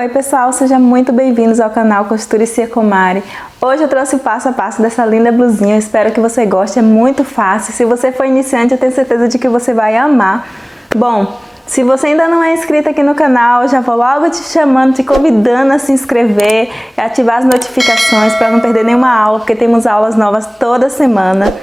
Oi pessoal, sejam muito bem-vindos ao canal Costura e Cia com Mari. Hoje eu trouxe o passo a passo dessa linda blusinha, eu espero que você goste, é muito fácil. Se você for iniciante, eu tenho certeza de que você vai amar. Bom, se você ainda não é inscrito aqui no canal, eu já vou logo te chamando, te convidando a se inscrever e ativar as notificações para não perder nenhuma aula, porque temos aulas novas toda semana.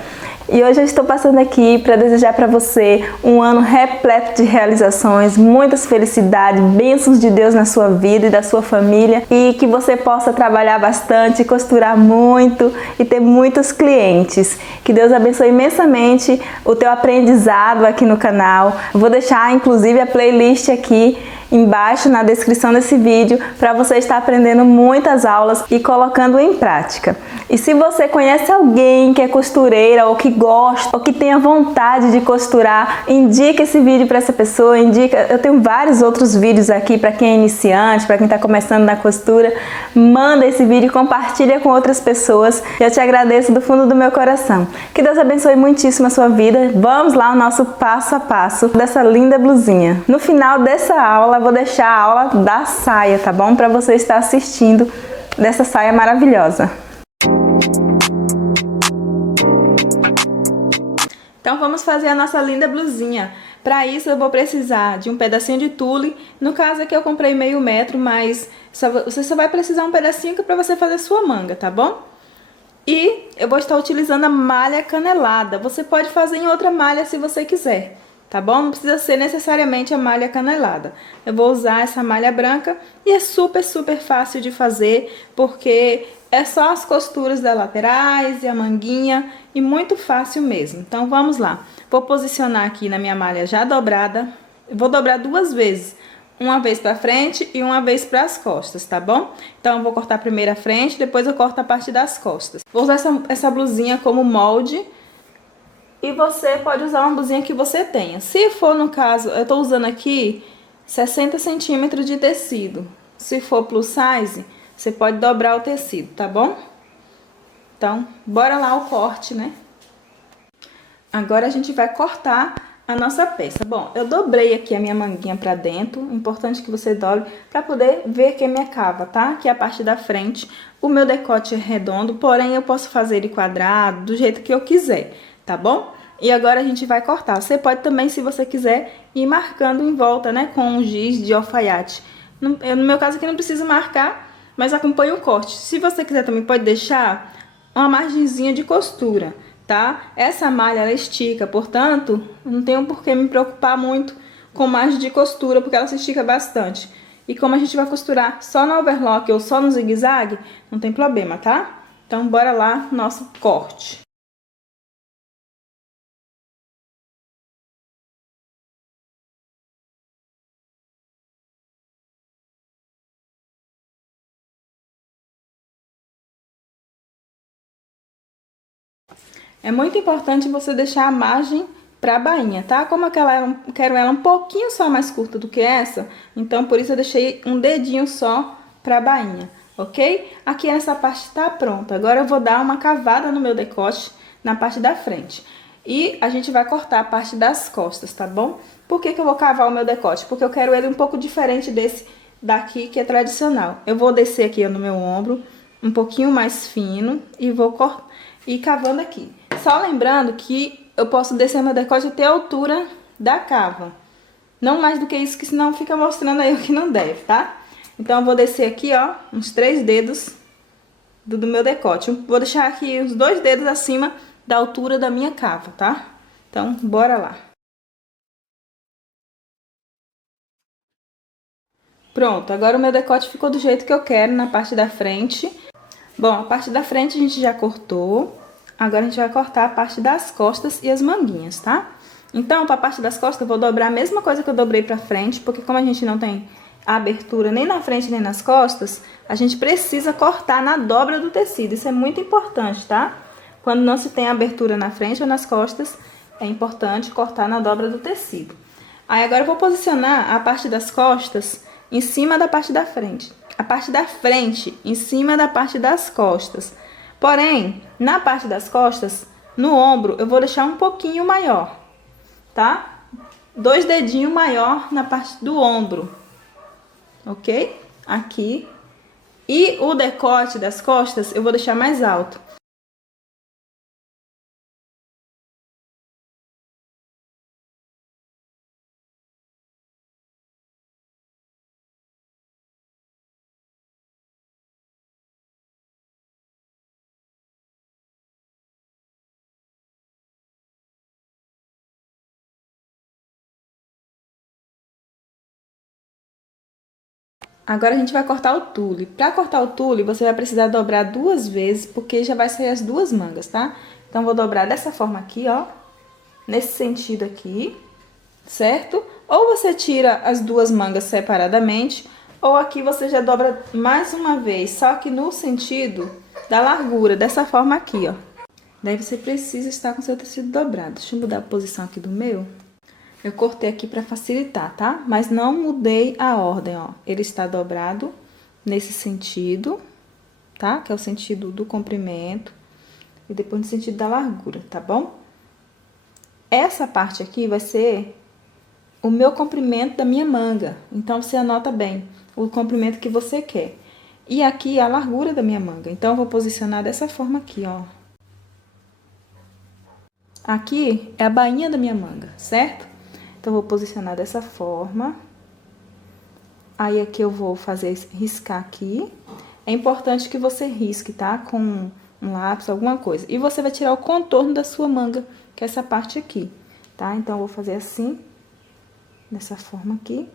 E hoje eu estou passando aqui para desejar para você um ano repleto de realizações, muitas felicidades, bênçãos de Deus na sua vida e da sua família, e que você possa trabalhar bastante, costurar muito e ter muitos clientes. Que Deus abençoe imensamente o teu aprendizado aqui no canal. Eu vou deixar inclusive a playlist aqui embaixo na descrição desse vídeo para você estar aprendendo muitas aulas e colocando em prática. E se você conhece alguém que é costureira ou que gosta ou que tenha vontade de costurar, indica esse vídeo para essa pessoa, eu tenho vários outros vídeos aqui para quem é iniciante, para quem está começando na costura. Manda esse vídeo e compartilha com outras pessoas. Eu te agradeço do fundo do meu coração. Que Deus abençoe muitíssimo a sua vida. Vamos lá ao nosso passo a passo dessa linda blusinha. No final dessa aula, eu vou deixar a aula da saia, tá bom? Para você estar assistindo dessa saia maravilhosa. Então vamos fazer a nossa linda blusinha. Para isso eu vou precisar de um pedacinho de tule. No caso aqui eu comprei meio metro, mas você só vai precisar um pedacinho para você fazer sua manga, tá bom? E eu vou estar utilizando a malha canelada. Você pode fazer em outra malha se você quiser, tá bom? Não precisa ser necessariamente a malha canelada. Eu vou usar essa malha branca e é super fácil de fazer, porque é só as costuras das laterais e a manguinha e muito fácil mesmo. Então vamos lá. Vou posicionar aqui na minha malha já dobrada. Eu vou dobrar duas vezes. Uma vez pra frente e uma vez para as costas, tá bom? Então eu vou cortar primeiro a frente, depois eu corto a parte das costas. Vou usar essa blusinha como molde. E você pode usar uma blusinha que você tenha. Se for, no caso, eu tô usando aqui 60 centímetros de tecido. Se for plus size, você pode dobrar o tecido, tá bom? Então, bora lá o corte, né? Agora a gente vai cortar a nossa peça. Bom, eu dobrei aqui a minha manguinha pra dentro. Importante que você dobre pra poder ver que é minha cava, tá? Que é a parte da frente. O meu decote é redondo, porém eu posso fazer ele quadrado, do jeito que eu quiser, tá bom? E agora a gente vai cortar. Você pode também, se você quiser, ir marcando em volta, né? Com um giz de alfaiate. No meu caso aqui não preciso marcar, mas acompanha o corte. Se você quiser também pode deixar uma margenzinha de costura, tá? Essa malha ela estica, portanto, não tenho por que me preocupar muito com margem de costura, porque ela se estica bastante. E como a gente vai costurar só no overlock ou só no zigue-zague, não tem problema, tá? Então bora lá, nosso corte. É muito importante você deixar a margem pra bainha, tá? Como eu quero ela um pouquinho só mais curta do que essa, então por isso eu deixei um dedinho só pra bainha, ok? Aqui essa parte tá pronta. Agora eu vou dar uma cavada no meu decote na parte da frente. E a gente vai cortar a parte das costas, tá bom? Por que eu vou cavar o meu decote? Porque eu quero ele um pouco diferente desse daqui, que é tradicional. Eu vou descer aqui no meu ombro, um pouquinho mais fino, e vou ir cavando aqui. Só lembrando que eu posso descer meu decote até a altura da cava. Não mais do que isso, que senão fica mostrando aí o que não deve, tá? Então eu vou descer aqui, ó, uns 3 dedos do meu decote. Vou deixar aqui os 2 dedos acima da altura da minha cava, tá? Então, bora lá. Pronto, agora o meu decote ficou do jeito que eu quero na parte da frente. Bom, a parte da frente a gente já cortou. Agora a gente vai cortar a parte das costas e as manguinhas, tá? Então, para a parte das costas eu vou dobrar a mesma coisa que eu dobrei pra frente, porque como a gente não tem abertura nem na frente nem nas costas, a gente precisa cortar na dobra do tecido. Isso é muito importante, tá? Quando não se tem abertura na frente ou nas costas, é importante cortar na dobra do tecido. Aí agora eu vou posicionar a parte das costas em cima da parte da frente. A parte da frente em cima da parte das costas. Porém, na parte das costas, no ombro, eu vou deixar um pouquinho maior, tá? 2 dedinhos maior na parte do ombro, ok? aqui. E o decote das costas eu vou deixar mais alto. Agora a gente vai cortar o tule. Para cortar o tule, você vai precisar dobrar 2 vezes, porque já vai sair as 2 mangas, tá? Então, vou dobrar dessa forma aqui, ó. Nesse sentido aqui, certo? Ou você tira as 2 mangas separadamente, ou aqui você já dobra mais uma vez, só que no sentido da largura, dessa forma aqui, ó. Daí você precisa estar com seu tecido dobrado. Deixa eu mudar a posição aqui do meu. Eu cortei aqui para facilitar, tá? Mas não mudei a ordem, ó. Ele está dobrado nesse sentido, tá? Que é o sentido do comprimento. E depois no sentido da largura, tá bom? Essa parte aqui vai ser o meu comprimento da minha manga. Então, você anota bem o comprimento que você quer. E aqui a largura da minha manga. Então, eu vou posicionar dessa forma aqui, ó. Aqui é a bainha da minha manga, certo? Então, eu vou posicionar dessa forma. Aí, aqui eu vou fazer riscar aqui. É importante que você risque, tá? Com um lápis, alguma coisa. E você vai tirar o contorno da sua manga, que é essa parte aqui, tá? Então, eu vou fazer assim, dessa forma aqui.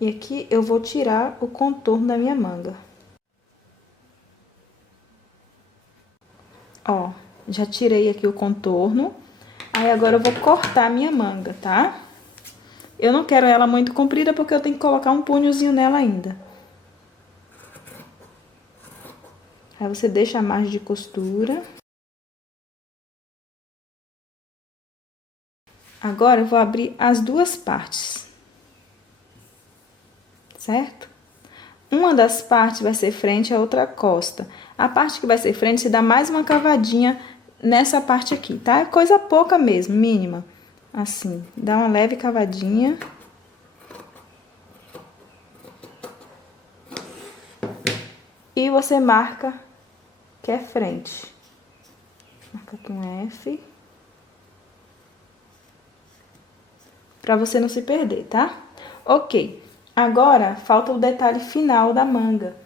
E aqui eu vou tirar o contorno da minha manga. Ó, já tirei aqui o contorno. Aí, agora eu vou cortar a minha manga, tá? Eu não quero ela muito comprida, porque eu tenho que colocar um punhozinho nela ainda. Aí, você deixa a margem de costura. Agora, eu vou abrir as 2 partes. Certo? Uma das partes vai ser frente, a outra costa. A parte que vai ser frente, se dá mais uma cavadinha nessa parte aqui, tá? É coisa pouca mesmo, mínima. Assim, dá uma leve cavadinha. E você marca que é frente. Marca aqui um F. Pra você não se perder, tá? Ok. Agora, falta o detalhe final da manga.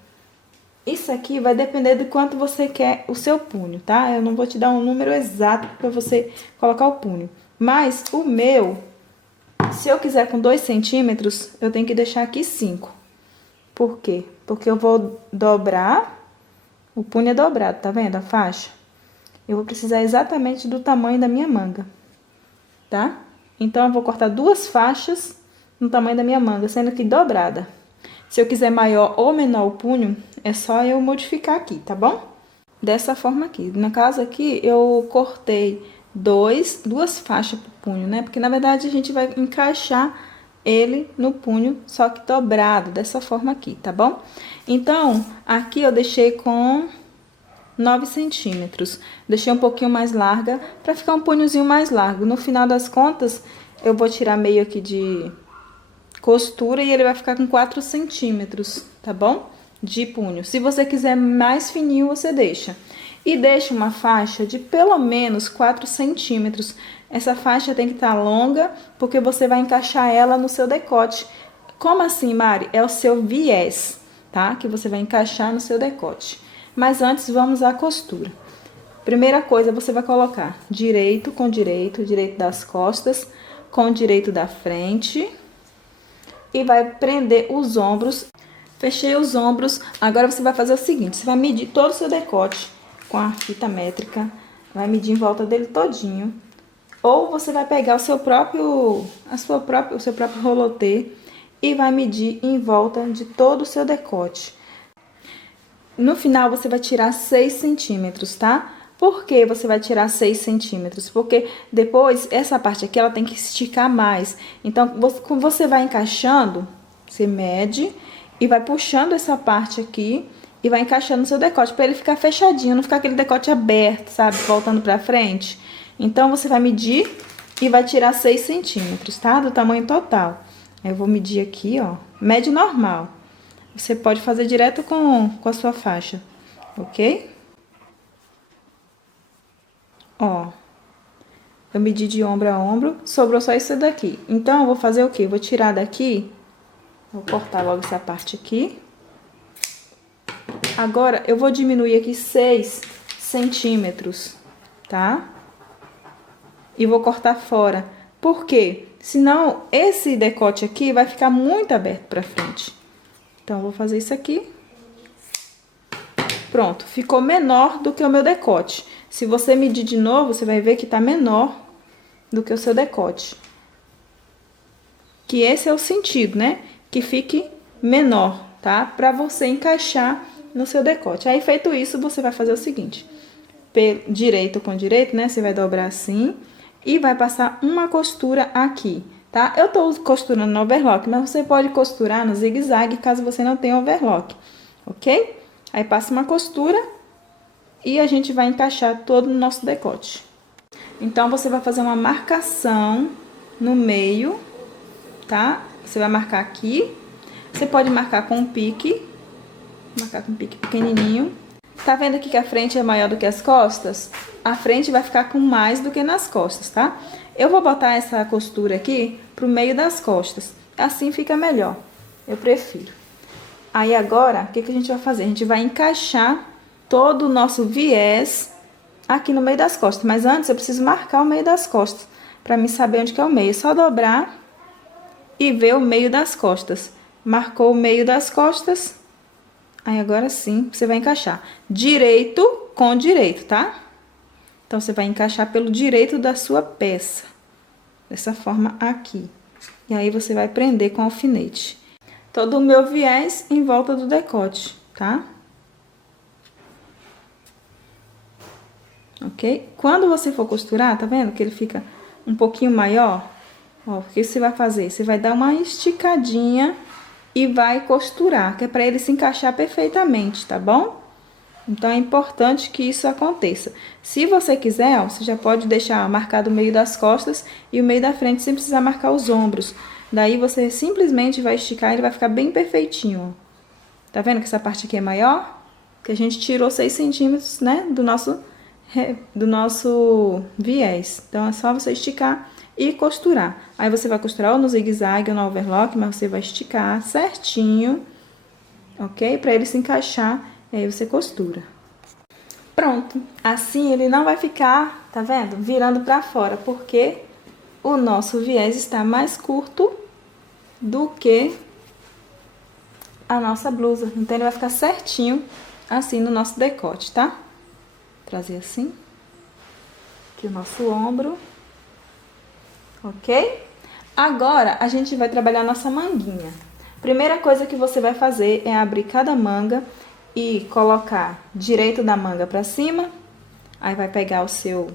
Isso aqui vai depender de quanto você quer o seu punho, tá? Eu não vou te dar um número exato para você colocar o punho. Mas o meu, se eu quiser com 2 centímetros, eu tenho que deixar aqui 5. Por quê? Porque eu vou dobrar, o punho é dobrado, tá vendo a faixa? Eu vou precisar exatamente do tamanho da minha manga, tá? Então, eu vou cortar 2 faixas no tamanho da minha manga, sendo que dobrada. Se eu quiser maior ou menor o punho, é só eu modificar aqui, tá bom? Dessa forma aqui. No caso aqui, eu cortei 2 faixas pro punho, né? Porque, na verdade, a gente vai encaixar ele no punho, só que dobrado, dessa forma aqui, tá bom? Então, aqui eu deixei com 9 centímetros. Deixei um pouquinho mais larga, pra ficar um punhozinho mais largo. No final das contas, eu vou tirar meio aqui de costura e ele vai ficar com 4 centímetros, tá bom? De punho. Se você quiser mais fininho, você deixa. E deixa uma faixa de pelo menos 4 centímetros. Essa faixa tem que estar longa, porque você vai encaixar ela no seu decote. Como assim, Mari? É o seu viés, tá? Que você vai encaixar no seu decote. Mas antes, vamos à costura. Primeira coisa, você vai colocar direito com direito, direito das costas com direito da frente. E vai prender os ombros. Fechei os ombros. Agora, você vai fazer o seguinte. Você vai medir todo o seu decote com a fita métrica. Vai medir em volta dele todinho. Ou você vai pegar o seu próprio rolotê e vai medir em volta de todo o seu decote. No final, você vai tirar 6 centímetros, tá? Por que você vai tirar 6 centímetros? Porque depois, essa parte aqui, ela tem que esticar mais. Então, como você vai encaixando, você mede e vai puxando essa parte aqui e vai encaixando no seu decote, para ele ficar fechadinho, não ficar aquele decote aberto, sabe? Voltando pra frente. Então, você vai medir e vai tirar 6 centímetros, tá? Do tamanho total. Aí, eu vou medir aqui, ó. Mede normal. você pode fazer direto com a sua faixa, ok? Ó, eu medi de ombro a ombro, sobrou só isso daqui. Então, eu vou fazer o quê? Vou tirar daqui, vou cortar logo essa parte aqui. Agora, eu vou diminuir aqui 6 centímetros, tá? E vou cortar fora. Por quê? Senão, esse decote aqui vai ficar muito aberto pra frente. Então, eu vou fazer isso aqui. Pronto, ficou menor do que o meu decote. Se você medir de novo, você vai ver que tá menor do que o seu decote. Que esse é o sentido, né? Que fique menor, tá? Pra você encaixar no seu decote. Aí, feito isso, você vai fazer o seguinte. Direito com direito, né? Você vai dobrar assim e vai passar uma costura aqui, tá? Eu tô costurando no overlock, mas você pode costurar no zigue-zague caso você não tenha overlock, ok? Aí passa uma costura e a gente vai encaixar todo o nosso decote. Então, você vai fazer uma marcação no meio, tá? Você vai marcar aqui. Você pode marcar com um pique, marcar com um pique pequenininho. Tá vendo aqui que a frente é maior do que as costas? A frente vai ficar com mais do que nas costas, tá? Eu vou botar essa costura aqui pro meio das costas. Assim fica melhor. Eu prefiro. Aí agora, o que a gente vai fazer? A gente vai encaixar todo o nosso viés aqui no meio das costas. Mas antes eu preciso marcar o meio das costas, pra mim saber onde que é o meio. É só dobrar e ver o meio das costas. Marcou o meio das costas. Aí agora sim, você vai encaixar direito com direito, tá? Então, você vai encaixar pelo direito da sua peça. Dessa forma aqui. E aí, você vai prender com alfinete. Todo o meu viés em volta do decote, tá? Ok? Quando você for costurar, tá vendo que ele fica um pouquinho maior? Ó, o que você vai fazer? Você vai dar uma esticadinha e vai costurar, que é para ele se encaixar perfeitamente, tá bom? Então, é importante que isso aconteça. Se você quiser, ó, você já pode deixar marcado o meio das costas e o meio da frente sem precisar marcar os ombros. Daí, você simplesmente vai esticar e ele vai ficar bem perfeitinho, ó. Tá vendo que essa parte aqui é maior? Que a gente tirou 6 centímetros, né, do nosso viés. Então, é só você esticar e costurar. Aí, você vai costurar ou no zigue-zague ou no overlock, mas você vai esticar certinho, ok? Pra ele se encaixar, e aí você costura. Pronto. Assim, ele não vai ficar, tá vendo? Virando pra fora, porque o nosso viés está mais curto do que a nossa blusa. Então, ele vai ficar certinho assim no nosso decote, tá? Trazer assim. Aqui o nosso ombro. Ok? Agora, a gente vai trabalhar a nossa manguinha. Primeira coisa que você vai fazer é abrir cada manga e colocar direito da manga pra cima. Aí, vai pegar o seu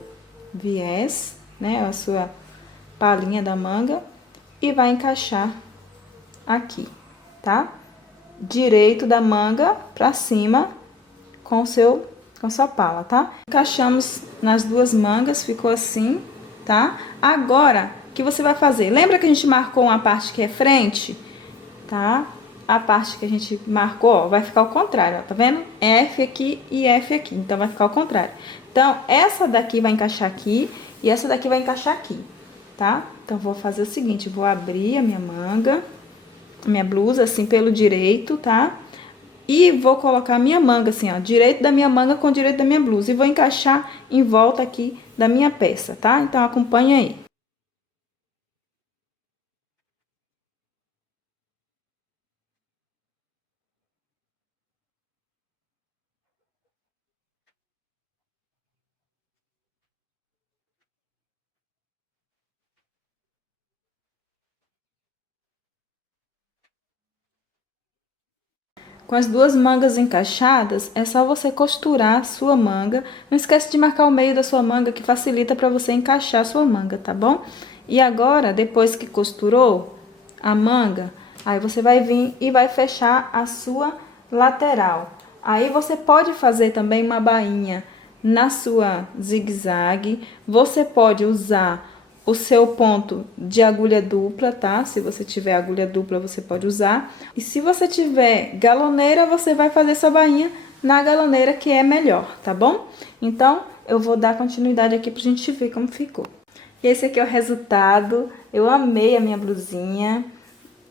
viés, né? A sua palhinha da manga e vai encaixar aqui, tá? Direito da manga pra cima com sua pala, tá? Encaixamos nas duas mangas, ficou assim, tá? Agora, o que você vai fazer? Lembra que a gente marcou uma parte que é frente, tá? A parte que a gente marcou, ó, vai ficar ao contrário, ó, tá vendo? F aqui e F aqui, então vai ficar ao contrário. Então, essa daqui vai encaixar aqui e essa daqui vai encaixar aqui, tá? Então, vou fazer o seguinte, vou abrir a minha manga, a minha blusa, assim, pelo direito, tá? E vou colocar a minha manga, assim, ó, direito da minha manga com direito da minha blusa. E vou encaixar em volta aqui da minha peça, tá? Então, acompanha aí. Com as duas mangas encaixadas, é só você costurar a sua manga. Não esquece de marcar o meio da sua manga, que facilita para você encaixar a sua manga, tá bom? E agora, depois que costurou a manga, aí você vai vir e vai fechar a sua lateral. Aí você pode fazer também uma bainha na sua zigue-zague. Você pode usar o seu ponto de agulha dupla, tá? Se você tiver agulha dupla, você pode usar. E se você tiver galoneira, você vai fazer sua bainha na galoneira, que é melhor, tá bom? Então, eu vou dar continuidade aqui pra gente ver como ficou. Esse aqui é o resultado. Eu amei a minha blusinha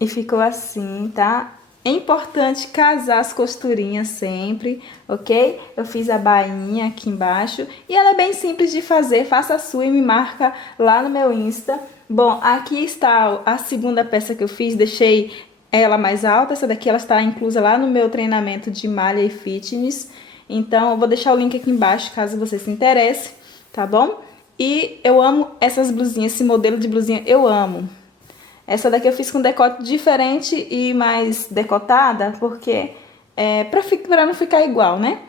e ficou assim, tá? É importante casar as costurinhas sempre, ok? Eu fiz a bainha aqui embaixo e ela é bem simples de fazer. Faça a sua e me marca lá no meu Insta. Bom, aqui está a segunda peça que eu fiz, deixei ela mais alta. Essa daqui ela está inclusa lá no meu treinamento de malha e fitness. Então, eu vou deixar o link aqui embaixo caso você se interesse, tá bom? E eu amo essas blusinhas, esse modelo de blusinha eu amo. Essa daqui eu fiz com decote diferente e mais decotada, porque pra não ficar igual, né?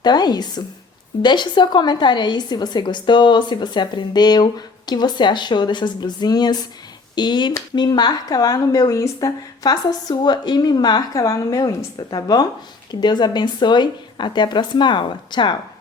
Então é isso. Deixa o seu comentário aí se você gostou, se você aprendeu, o que você achou dessas blusinhas. E me marca lá no meu Insta, faça a sua e me marca lá no meu Insta, tá bom? Que Deus abençoe, até a próxima aula. Tchau!